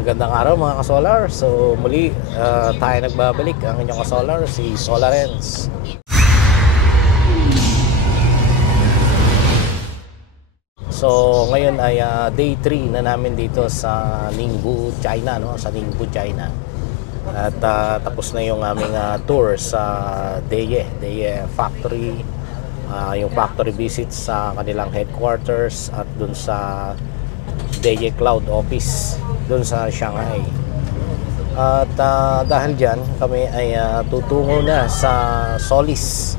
Magandang araw mga ka-solar. So muli tayo nagbabalik, ang inyong ka-solar, si Solarens. So ngayon ay day 3 na namin dito sa Ningbo, China, no? Sa Ningbo, China. At tapos na yung aming tour sa Deye factory, yung factory visit sa kanilang headquarters at dun sa Deye Cloud office dun sa Shanghai. At dahil dyan kami ay tutungo na sa Solis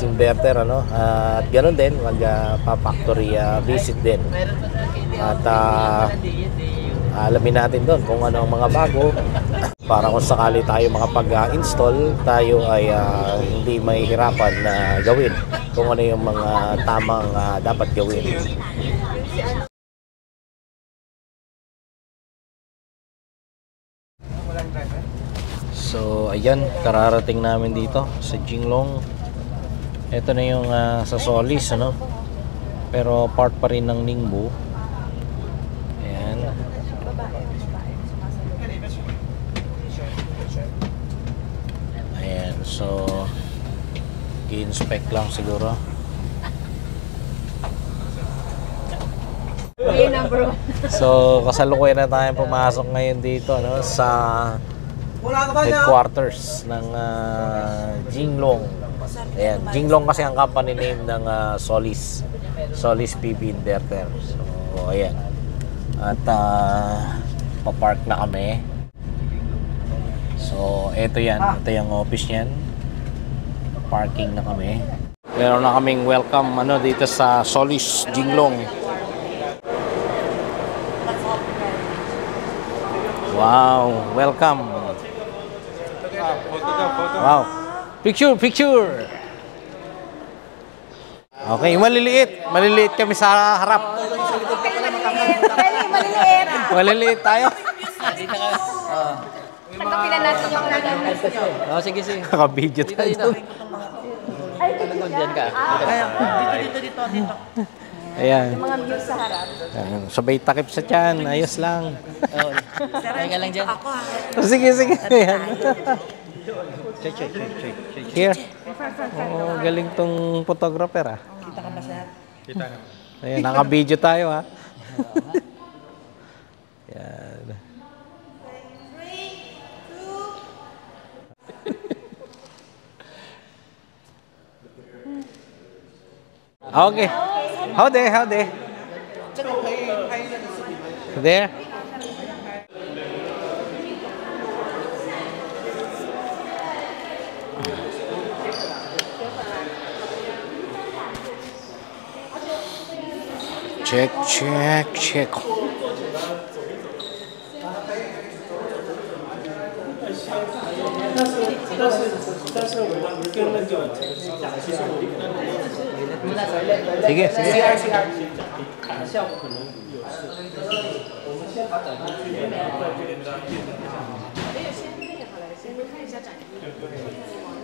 inverter, ano, at ganoon din magpa-factory visit din. At alamin natin doon kung ano ang mga bago para kung sakali tayo makapag-install, tayo ay hindi mahihirapan na gawin kung ano yung mga tamang dapat gawin. So ayan, kararating namin dito sa Jinglong. Ito na yung sa Solis, ano, pero part pa rin ng Ningbo. Ayan. Ayan, so i-inspect lang siguro. So kasalukuyan na tayo pumasok ngayon dito, ano, sa headquarters ng Jinglong. Ayan, Jinglong kasi ang company name ng Solis PV Inverter. So ayan. At pa-park na kami. So ito yung office niyan. Parking na kami. Meron na kaming welcome dito sa Solis Jinglong. Wow, welcome. Wow. Picture. Okay, maliliit kami sa harap. Maliliit tayo. Pagkapilan natin yung Oh, sige. Naka-video tayo. Dito. Diyan ka. Dito. Ayan. mga views sa harap. Ayan. Sabay takip sa tiyan. Ayos lang. Oo. Teka lang dyan. Sige. Ayan. Check. Here. Oh, galing tong photographer, ah. Kita ka ba, sir? Kita na. Ayan, naka-video tayo, ha. Ayan. Okay. How there? There. Check. Sige.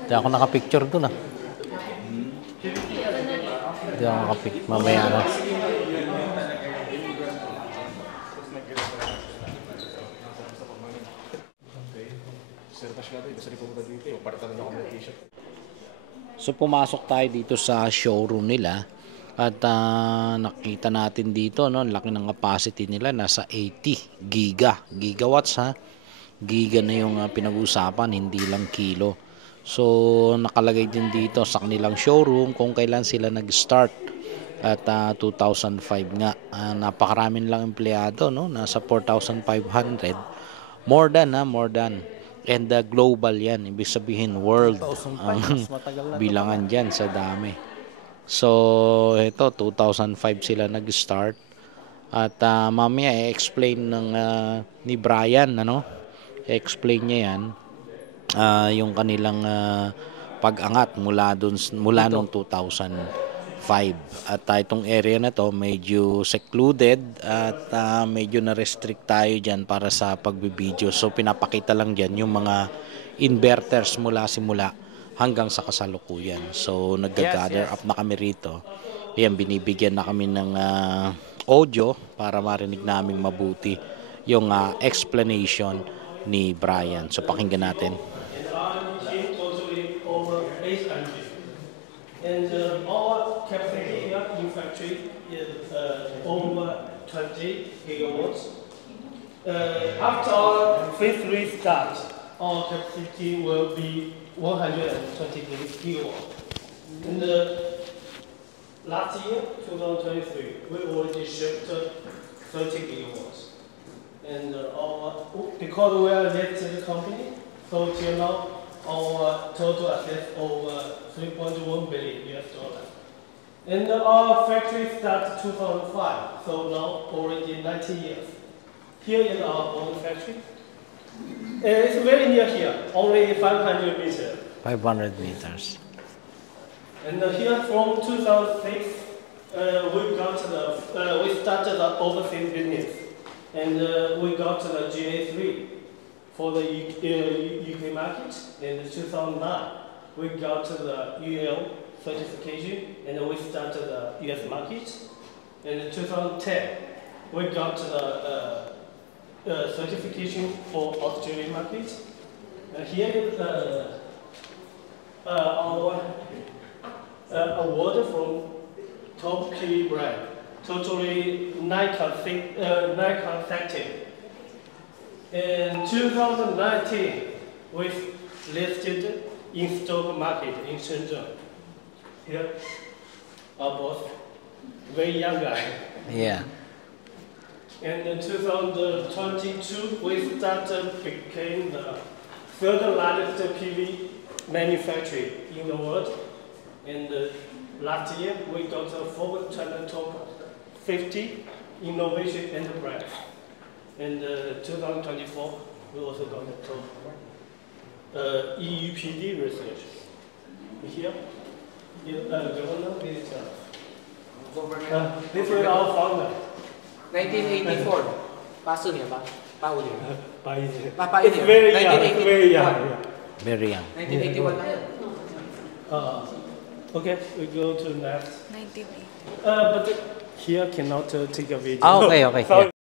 Hindi ako nakapicture dun, ah. Hindi ako nakapicture. Mamaya na. So pumasok tayo dito sa showroom nila at nakita natin dito, no, laki ng capacity nila, nasa 80 gigawatts, ha. Giga na yung pinag-usapan, hindi lang kilo. So nakalagay din dito sa kanilang showroom kung kailan sila nag-start at 2005 nga. Napakaraming lang empleyado, no, nasa 4,500. More than. And global yan, ibig sabihin world ang bilangan dyan sa dami. So ito 2005 sila nag-start at mamaya i-explain ni Brian, i-explain niya yan, yung kanilang pag-angat mula noong 2005. At itong area na to medyo secluded at medyo na-restrict tayo dyan para sa pagbibideo. So pinapakita lang dyan yung mga inverters mula simula hanggang sa kasalukuyan. So nag-gather up na kami rito. Ayan, binibigyan na kami ng audio para marinig naming mabuti yung explanation ni Brian. So pakinggan natin. And R&D team totally over 800. And our capacity here in factory is over 20 gigawatts. After our phase 3 starts, our capacity will be 120 gigawatts. And last year, 2023, we already shipped 30 gigawatts. And because we are a listed company, so till now, our total assets over $3.1 billion. And our factory started 2005, so now already 19 years. Here is our own factory. It's very near here, only 500 meters. 500 meters. And here from 2006, we started the overseas business, and we got the GA3 for the UK market. In 2009, we got the UL certification, and we started the US market. In 2010, we got the certification for Australian market. Here is our award from top PV brand, totally 9 consecutive. In 2019, we listed in stock market in Shenzhen. Here, our boss, very young guy. Yeah. And in 2022, we started became the third largest PV manufacturer in the world. And last year, we got a Forbes China Top 50 Innovation Enterprise. And 2024, we also got the top EUPD research. Here, Governor Minister. This is our founder. 1984. Paso niya ba? Pao niya. It's very young. It's very young. Very young. 1981 na yan. Okay, we go to next. 1980. But here cannot take a video. Okay. Sorry. Yeah.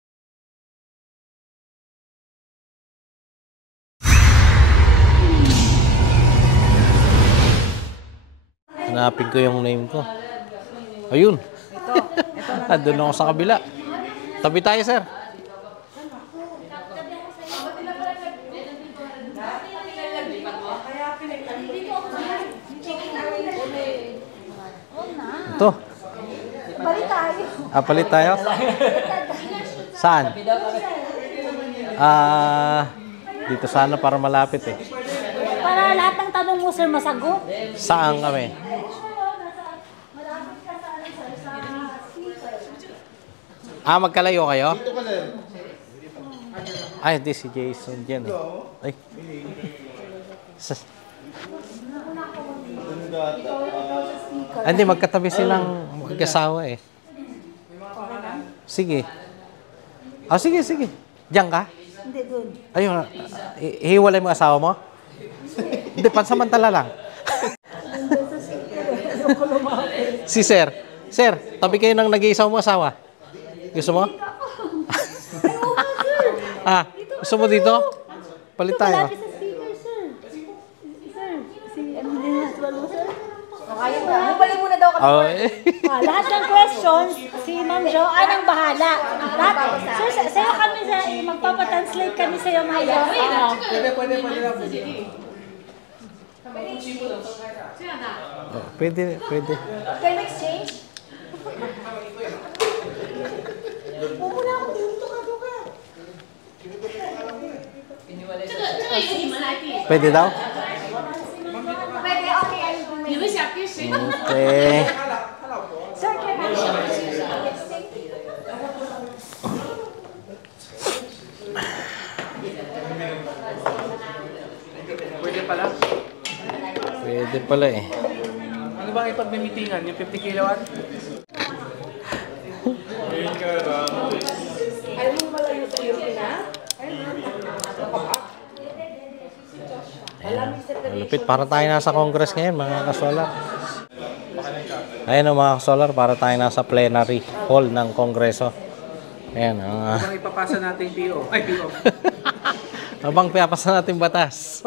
Hanapin ko yung name ko. Ayun. Doon ako sa kabila. Tabi tayo, sir. Ito. Balik tayo. Palit tayo? Saan? Dito sana para malapit eh. Para lahat ng tanong mo, sir, masagot. Saan kami? Magkalayo kayo? Ay, hindi si Jason dyan eh. Ay. Hindi, magkatabi silang mag-asawa eh. Sige. Sige. Diyan ka? Hindi, doon. Ayun, hiwalay mo asawa mo? Hindi, pansamantala lang. Si Sir. Sir, tabi kayo ng nag-iisaw mo asawa. Gusto mo? Gusto mo dito? Palit tayo. Malapit sa speaker, sir. Sir, si Naswal mo, sir. Kaya ba? Balik muna daw kami. Lahat ng questions, si Ma'am Jo ay nang bahala. Sir, sa'yo kami, magpapatranslate kami sa'yo maya. Pwede. Can we exchange? Pumula ako dito ka. Pwede daw? Pwede, okay. Okay. Sir, can I exchange? Pwede pala. Pwede pala eh. Ano ba ipagmimitingan? Yung 50 kilowatt? Alam mo pala yung sa'yo na? Malupit. Para tayo nasa Congress ngayon, mga kasolar. Ayun o mga kasolar, para tayo nasa plenary hall ng Kongreso. Ayan, Habang ipapasa natin yung PO. Ay, PO. habang pinapasa natin batas.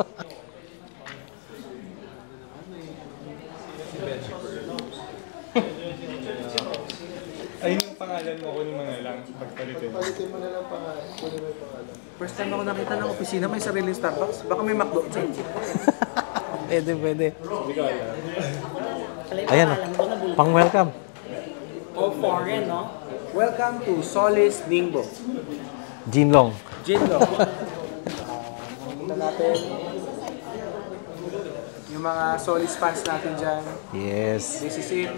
Ayun yung pangalan mo, kunin mo na lang. Pagpalitin. First time ako nakita ng opisina, may sariling Starbucks. Baka may McDo dyan. Pwede. Ayan, pang welcome. All foreign, no? Welcome to Solis Ningbo. Jinlong. Jinlo. Nakita natin yung mga Solis fans natin dyan. Yes. This is it.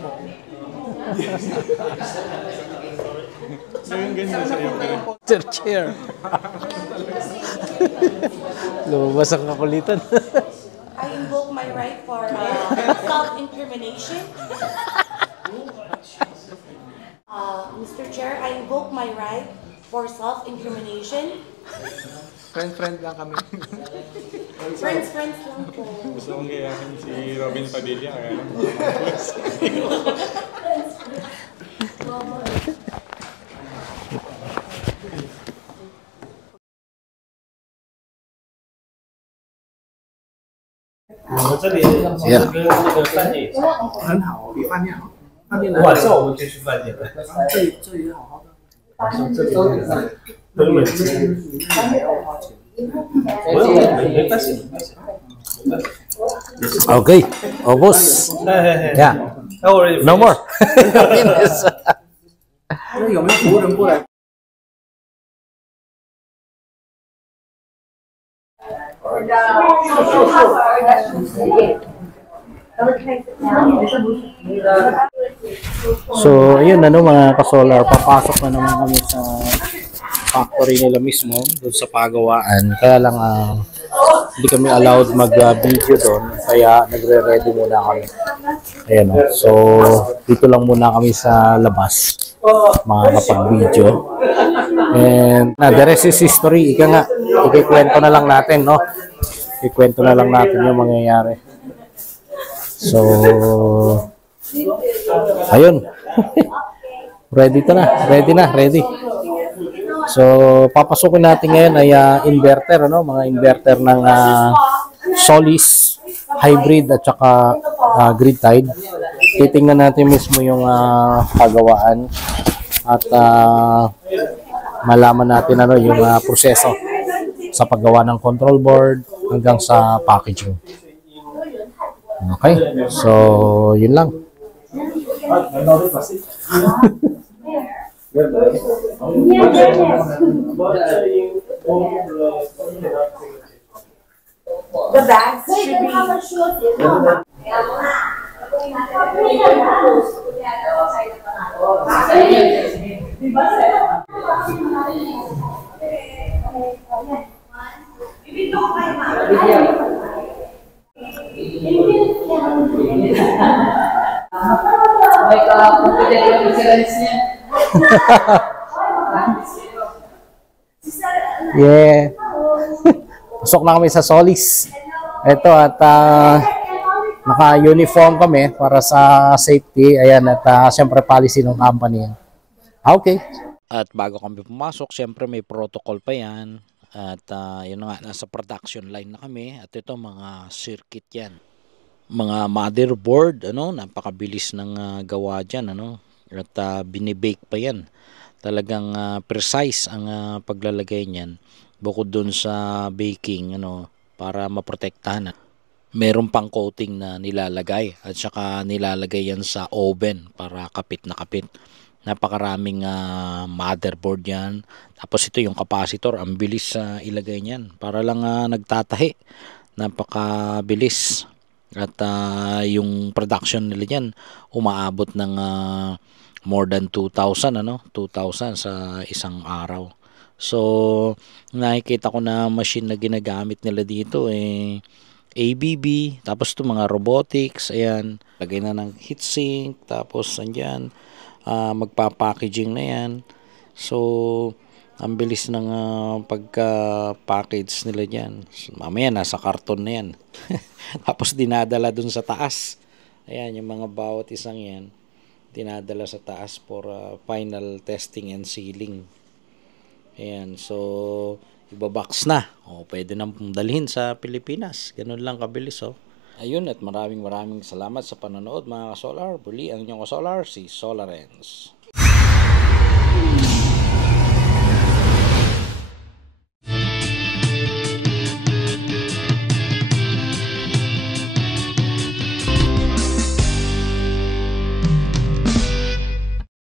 So yung ganyan sa'yo. Cheer. Lumabas ang kakulitan. I invoke my right for self-incrimination. Mr. Chair, I invoke my right for self-incrimination. Friend lang kami. Friends lang po. Gusto kong gayahin si Robin Padilla. Kaya lang.这里这个那个饭店也是，很好，比饭店好。饭店晚上我们就去饭店了。这里好好的。这里都有钱，没关系。 Okay. Obos. Yeah. No more. 有没有服务人过来？ So, ayun mga ka-solar, papasok na naman kami sa factory nila mismo, doon sa pagawaan. Kaya lang, hindi kami allowed mag-video doon, kaya nagre-ready muna kami. Ayan so dito lang muna kami sa labas, makakapag-video. And, the rest is history. Ika nga, ikikwento na lang natin, no? Ikwento na lang natin yung mangyayari. So, ayun. Ready na. So, papasukin natin ngayon ay inverter, mga inverter ng Solis, hybrid at saka grid tied. Titingnan natin mismo yung pagawaan at malaman natin yung proseso sa paggawa ng control board hanggang sa packaging. Okay, so yun lang. The bags should be... Yeah. Pasok na kami sa Solis. Ito at naka-uniform kami para sa safety. Ayan at siyempre policy ng company. Okay. At bago kami pumasok, siyempre may protocol pa yan. At yun nga, nasa production line na kami. At ito mga circuit yan. Mga motherboard, napakabilis ng gawa dyan. At binibake pa yan. Talagang precise ang paglalagay niyan. Bukod dun sa baking, para maprotektahan. Meron pang coating na nilalagay at saka nilalagay yan sa oven para kapit na kapit. Napakaraming motherboard yan. Tapos ito yung capacitor, ang bilis ilagay niyan. Para lang nagtatahi. Napakabilis. At yung production nila yan umaabot ng more than 2,000 2,000 sa isang araw. So nakikita ko na machine na ginagamit nila dito ABB, tapos ito mga robotics, ayan, lagay na ng heatsink, tapos andyan magpa-packaging na yan. So ang bilis ng pagka-package nila dyan. So, mamaya nasa karton na yan. Tapos dinadala dun sa taas. Ayan, yung mga bawat isang yan dinadala sa taas for final testing and sealing. Ayan, so ibabox na. O, pwede nang dalhin sa Pilipinas. Ganun lang kabilis, oh. Ayun, at maraming salamat sa panonood mga ka-Solar. Muli ang inyong ka-Solar, si Solarens.